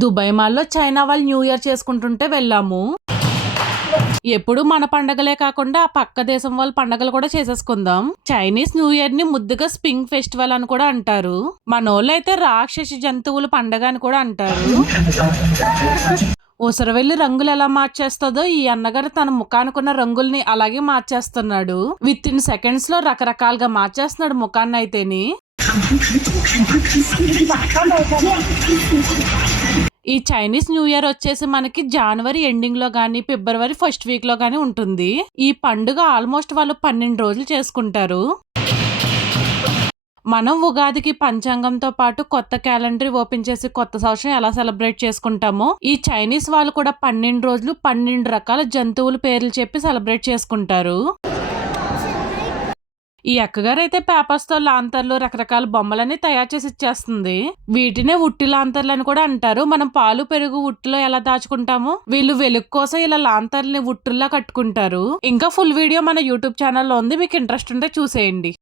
Dubai మాల్లో China వాళ్ళు new year చేసుకుంటుంటే వెళ్ళాము. ఎప్పుడు మన పండగలే కాకుండా పక్క దేశం వాళ్ళ పండగలు కూడా చేసేసుకుందాం. చైనీస్ న్యూ ఇయర్ ని ముద్దుగా స్ప్రింగ్ ఫెస్టివల్ అని కూడా అంటారు. మనోళ్ళైతే రాక్షసి జంతువుల పండగ అని కూడా అంటారు. ఊసరవెల్లి రంగులు ఎలా మార్చేస్తుందో ఈ అన్నగారు తన ముఖానుకున్న రంగుల్ని అలాగే మార్చేస్తున్నాడు. విత్ ఇన్ సెకండ్స్ లో రకరకాలుగా మార్చేస్తున్నాడు ముఖాన్ని అయితేని. ఈ చైనీస్ న్యూ ఇయర్ వచ్చేసి మనకి జనవరి ఎండింగ్ లో గానీ ఫిబ్రవరి ఫస్ట్ వీక్ లో గానీ ఉంటుంది. ఈ పండుగ ఆల్మోస్ట్ వాళ్ళు 12 రోజులు చేసుకుంటారు. మనం ఉగాదికి పంచాంగంతో పాటు కొత్త క్యాలెండర్ ఓపెన్ చేసి కొత్త సంవత్సరం ఎలా సెలబ్రేట్ చేసుకుంటామో ఈ చైనీస్ వాళ్ళు కూడా 12 రోజులు 12 రకాల జంతువుల పేర్లు చెప్పి సెలబ్రేట్ చేసుకుంటారు. ఈ అక్కగారు అయితే పేపర్స్ తో లాంతర్లు రకరకాల బొమ్మలని తయారు చేసి ఇచ్చేస్తుంది. వీటినే ఉట్టి లాంతర్లు అని కూడా అంటారు. మనం పాలు పెరుగు ఉట్టిలో ఎలా దాచుకుంటామో వీళ్ళు వెలుగు కోసం ఇలా లాంతర్లని ఉట్టుల్లా కట్టుకుంటారు. ఇంకా ఫుల్ వీడియో మన యూట్యూబ్ ఛానల్లో ఉంది, మీకు ఇంట్రెస్ట్ ఉంటే చూసేయండి.